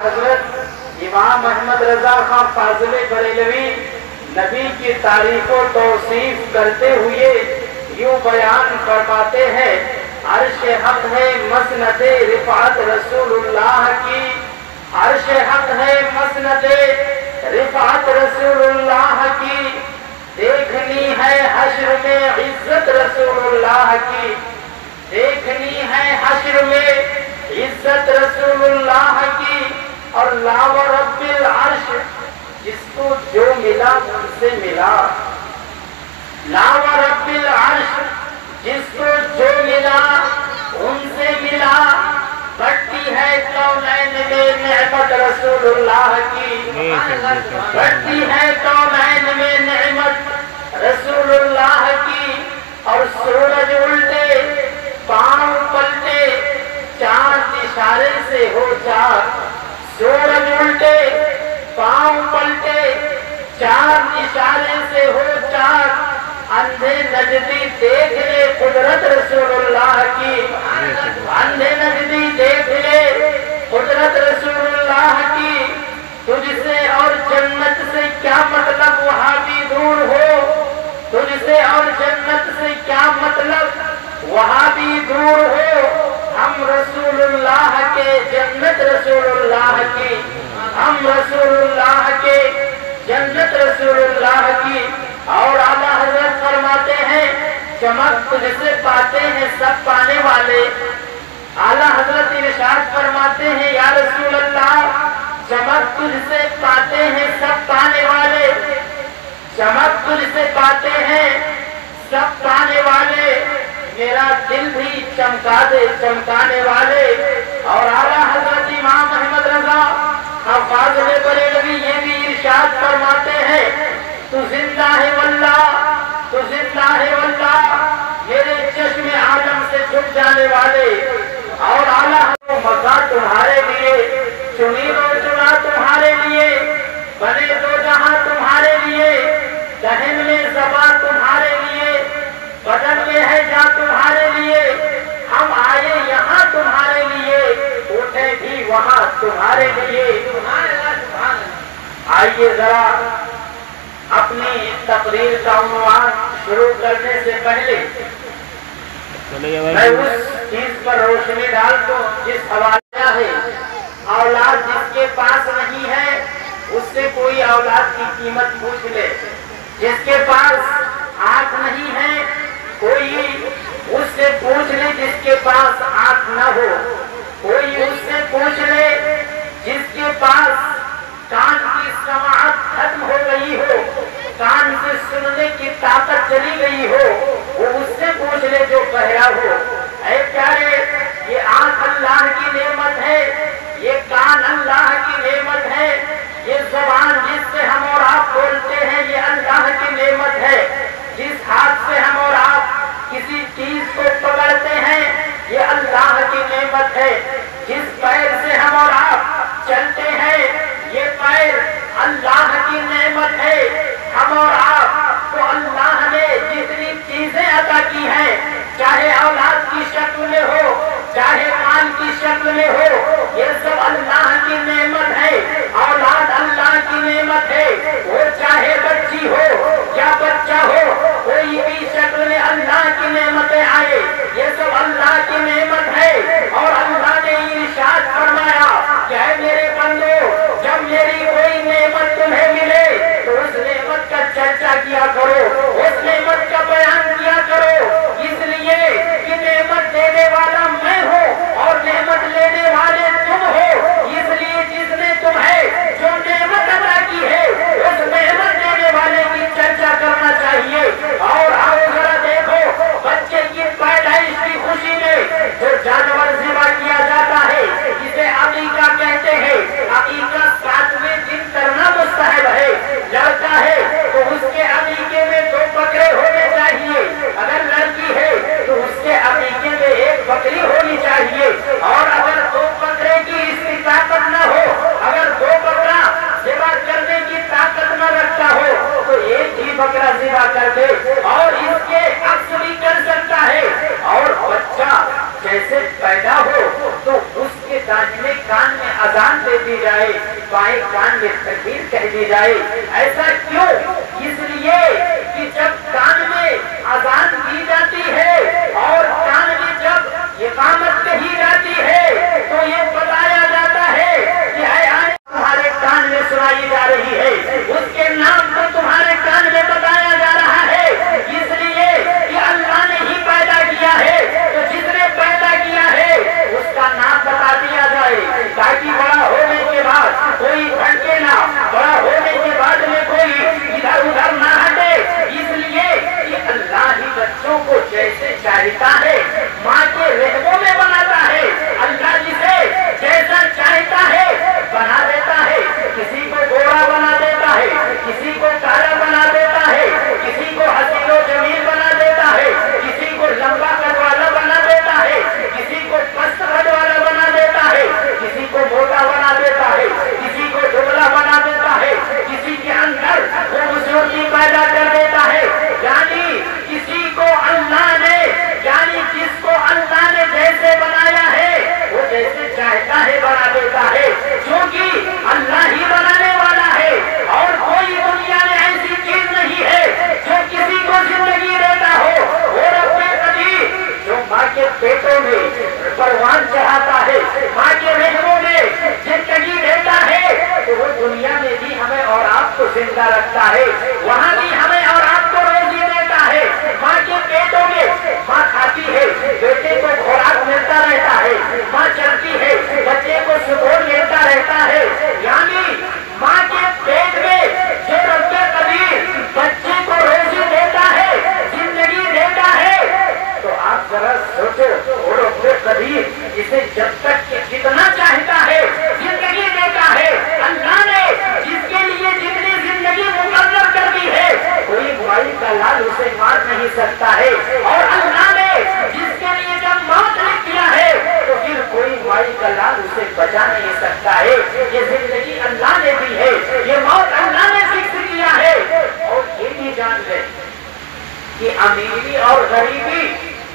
حضرت امام احمد رضا خان فاضل بریلوی نبی کی تعریف و توصیف کرتے ہوئے یوں بیان فرماتے ہیں، عرش حق ہے مسند رفعت رسول اللہ کی، عرش حق ہے مسند رفعت رسول اللہ کی، دیکھنی ہے حشر میں عزت رسول اللہ کی، دیکھنی ہے حشر میں عزت رسول اللہ کی، اور لا و رب العرش جس کو جو ملا ان سے ملا، لا و رب العرش جس کو جو ملا ان سے ملا، بڑھتی ہے کونین میں نعمت رسول اللہ کی، بڑھتی ہے کونین میں نعمت رسول اللہ کی، اور سورج الٹے پاؤں پلٹے چاند اشارے سے ہو چار، سورج الٹے پاؤں پلٹے چاند اشارے سے ہو چار، اندھے نجدی دیکھ لے قدرت رسول اللہ کی، اندھے نجدی دیکھ لے قدرت رسول اللہ کی، تجھ سے اور جنت سے کیا مطلب وہاں بھی دور ہو، تجھ سے اور جنت سے کیا مطلب وہاں بھی دور ہو، ہم رسول اللہ کے جنت رسول اللہ کی، ہم رسول اللہ کے جنت رسول اللہ کی۔ اور اعلیٰ حضرت فرماتے ہیں چمک تجھ سے پاتے ہیں سب پانے والے، اعلیٰ حضرت ارشاد فرماتے ہیں یا رسول اللہ چمک تجھ سے پاتے ہیں سب پانے والے، چمک تجھ سے پاتے ہیں سب پانے والے، میرا دل بھی چمکا دے چمکانے والے۔ اور اعلیٰ حضرت امام احمد رضا فاضل بریلوی یہ بھی ارشاد فرماتے ہیں تو زندہ ہے واللہ، تو زندہ ہے واللہ میرے چشم عالم سے چھپ جانے والے۔ اور اعلیٰ مزہ تمہارے لیے، چنی و چنا تمہارے لیے، بنے دو جہاں تمہارے لیے، دہن میں زباں تمہارے لیے، بدن میں ہے جا تمہارے لیے، ہم آئے یہاں تمہارے لیے، اٹھے بھی وہاں تمہارے لیے۔ آئیے ذرا اپنی تقریر کا عنوان شروع کرنے سے پہلے میں اس چیز پر روشنی ڈال دوں جس حوالے ہے، اولاد جس کے پاس نہیں ہے اس سے کوئی اولاد کی قیمت پوچھ لے، جس کے پاس آنکھ نہیں ہے کوئی اس سے پوچھ لے جس کے پاس آنکھ نہ ہو، کوئی اس سے پوچھ لے جس کے پاس کان کی سماعت ختم ہو گئی ہو، کان سے سننے کی طاقت چلی گئی ہو، وہ اس سے پوچھ لے جو بہرا ہو۔ اے پیارے، یہ آنکھ اللہ کی نعمت ہے، یہ کان اللہ کی نعمت ہے، یہ زبان جس سے ہم اور آپ بولتے ہیں یہ اللہ کی نعمت ہے، جس ہاتھ سے ہم اور آپ کسی چیز کو پکڑتے ہیں یہ اللہ کی نعمت ہے، جس پیر سے ہم اور آپ چلتے ہیں یہ پیر اللہ کی نعمت ہے۔ ہم اور آپ کو اللہ نے جتنی چیزیں عطا کی ہیں، چاہے اولاد کی شکل میں ہو چاہے مال کی شکل میں ہو، یہ سب اللہ کی نعمت ہے، اولاد اللہ کی نعمت ہے، وہ چاہے بچی ہو یا بچہ ہو، کوئی بھی شکل میں اللہ کی نعمتیں آئے یہ سب اللہ کی نعمت ہے۔ اور اللہ نے ارشاد فرمایا کہ اے میرے بندو جب میری کوئی نعمت تمہیں ملے تو اس نعمت کا چرچا کیا کرو، اس نعمت کا بیان کیا کرو، اس لیے کہ نعمت دینے والا میں ہوں اور نعمت لینے والے تم ہو، اس لیے جس نے تمہیں جو نعمت عطا کی ہے اس نعمت دینے والے کی چرچا کرنا چاہیے۔ اور آؤ ذرا دیکھو بچے کی پیدائش کی خوشی میں جو جانور ذبح کیا جاتا ہے جسے عقیقہ کہتے ہیں، عقیقہ 7ویں دن کرنا مستحب ہے، لڑکا ہے تو اس کے عقیقے میں 2 جائے, بائیں کان میں تکبیر کہہ دی جائے. ایسا کیوں؟ اس لیے کہ جب کان میں اذان دی جاتی ہے اور کان میں جب اقامت کہی جاتی ہے تو یہ بتایا جاتا ہے کہ آیات تمہارے کان میں سنائی جا رہی ہے, اس کے نام کو تمہارے کان میں بتایا جا رہا ہے. اس لیے کہ اللہ نے ہی پیدا کیا ہے, تو جس نے پیدا کیا ہے اس کا نام بتا دیا جائے تاکہ بڑا ہونے کے بعد کوئی بھٹکے نہ, بڑا ہونے کے بعد میں کوئی ادھر ادھر نہ ہٹے. اس لیے کہ اللہ ہی بچوں کو جیسے چاہتا ہے ماں کے رحموں میں بناتا ہے, اللہ جسے جیسا چاہتا ہے بنا دیتا ہے. کسی کو گورا بنا دیتا ہے, کسی کو کالا بنا دیتا ہے, کسی کو حسین و جمیل بنا دیتا ہے, کسی کو لمبا قد والا بنا دیتا ہے, کسی کو پست قد والا بنا دیتا ہے, کسی کو موٹا بنا دیتا ہے, کسی کو دبلا بنا دیتا ہے, کسی کے اندر خوبصورتی پیدا کر دیتا ہے. یعنی کسی کو اللہ نے, یعنی جس کو اللہ نے جیسے بنایا ہے وہ جیسے چاہتا ہے بنا دیتا ہے, کیونکہ اللہ ہی بنانے والا ہے. اور کوئی دنیا میں ایسی چیز نہیں ہے جو کسی کو زندگی دیتا ہو. وہ رب قدیر جو ماں کے پیٹوں میں پروان چڑھاتا ہے, ماں کے رحموں میں زندگی دیتا ہے, تو وہ دنیا میں بھی ہمیں اور آپ کو زندہ رکھتا ہے, وہاں بھی ہمیں اور آپ کو روزی دیتا ہے. ماں کے پیٹوں میں ماں کھاتی ہے, بیٹے کو خوراک ملتا رہتا ہے, ماں چلتی ہے, بچے کو سکون ملتا رہتا ہے. یعنی ماں کے پیٹ میں جو رب قدیر بچے کو روزی دیتا ہے, زندگی دیتا ہے, تو آپ ذرا سوچو وہ رب قدیر جسے جب تک جتنا چاہتا ہے زندگی دیتا ہے. اللہ نے جس کے لیے جتنی زندگی مقرر کر دی ہے کوئی مائی کا لال اسے مار نہیں سکتا ہے, اور اللہ نے جس کے لیے جب موت لکھ دیا ہے تو پھر کوئی مائی کا لال اسے بچا نہیں سکتا ہے. یہ زندگی اللہ نے دی ہے, یہ موت اللہ نے فکس کیا ہے. اور یہ بھی جان لے کہ امیری اور غریبی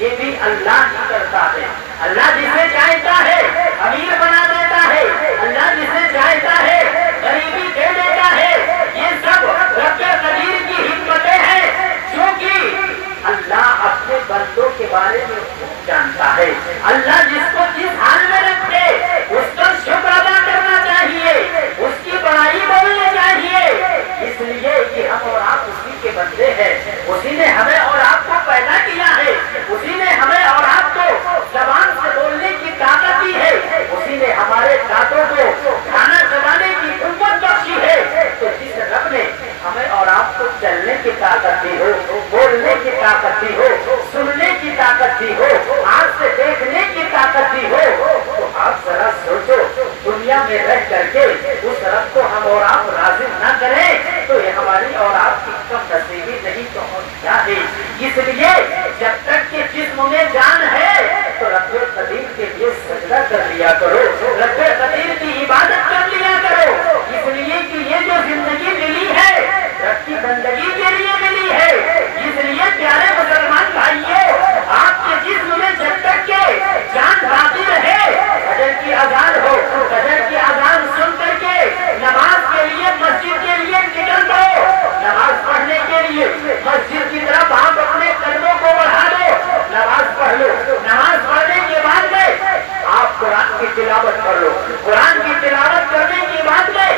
یہ بھی اللہ ہی کرتا ہے. اللہ جسے چاہتا ہے امیر بنا دیتا ہے, اللہ جسے چاہتا ہے غریبی دے دیتا ہے. یہ سب رب قدیر کی حکمتیں ہیں, کیونکہ اللہ اپنے بندوں کے بارے میں خوب جانتا ہے. اللہ جس کو جس حال میں رکھے اس کا شکر ادا کرنا چاہیے, اس کی بڑائی بولنی چاہیے. اس لیے کہ ہم اور آپ اسی کے بندے ہیں, اسی نے ہمیں اور آپ کو پیدا کیا ہے, اسی نے ہمیں اور آپ کو زبان سے بولنے کی طاقت دی ہے, اسی نے ہمارے دانتوں کو کھانا چبانے کی قوت بخشی ہے. تو جس رب نے ہمیں اور آپ کو چلنے کی طاقت دی ہو, بولنے کی طاقت دی ہو, سننے کی طاقت دی ہو, آنکھ سے دیکھنے کی طاقت دی ہو, تو آپ ذرا سوچو دنیا میں رہ کر کے اس رب کو ہم اور آپ راضی نہ کریں تو یہ ہماری اور آپ کی کم نصیبی نہیں تو کیا ہے. اس لیے جب تک کہ جسم میں جان ہے تو رب قدیر کے لیے سجدہ کر لیا کرو, رب قدیر کی عبادت کر لیا کرو. اس لیے کہ یہ جو زندگی ملی ہے رب کی بندگی کے لیے ملی ہے. اس لیے پیارے مسلمان بھائیوں, آپ کے جسم میں جب تک کہ جان باقی رہے فجر کی اذان ہو, فجر کی اذان سن کر کے نماز کے لیے مسجد کے لیے نکل پڑو, نماز پڑھنے کے لیے مسجد کی طرف آپ اپنے قدموں کو بڑھا دو, نماز پڑھ لو. نماز پڑھنے کے بعد میں آپ قرآن کی تلاوت کر لو, قرآن کی تلاوت کرنے کے بعد میں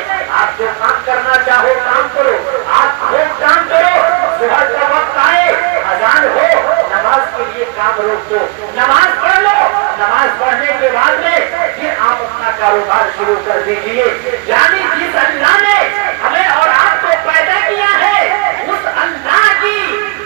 آپ جو کام کرنا چاہو کام کرو, آپ خوب کام کرو. صبح کا وقت آئے اذان ہو, نماز کے لیے کام روک دو, نماز پڑھ لو. نماز پڑھنے کے بعد میں پھر آپ اپنا کاروبار شروع کر دیجیے. یعنی جس اللہ نے ہمیں اور آپ کو پیدا کیا ہے اس اللہ کی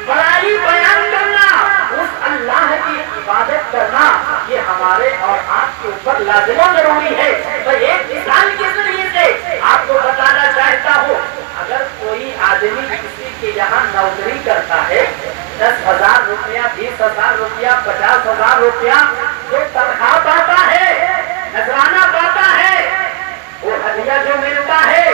بڑائی بیان کرنا, اس اللہ کی عبادت کرنا یہ ہمارے اور آپ کے اوپر لازم و ضروری ہے. تو ایک مثال کے ذریعے سے آپ کو بتانا چاہتا ہوں, اگر کوئی آدمی کسی کے یہاں نوکری کرتا ہے 10,000 روپیہ, 20,000 روپیہ, 50,000 روپیہ جو تنخواہ پاتا ہے, نذرانہ پاتا ہے, وہ ہدیہ جو ملتا ہے,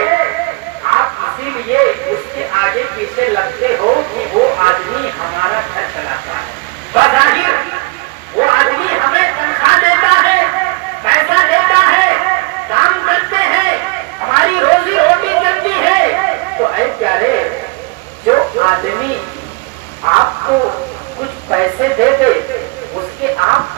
آپ اسی لیے اس کے آگے پیچھے لگتے ہو کہ وہ آدمی ہمارا گھر چلاتا ہے. بظاہر وہ آدمی ہمیں تنخواہ دیتا ہے, پیسہ دیتا ہے, کام کرتے ہیں,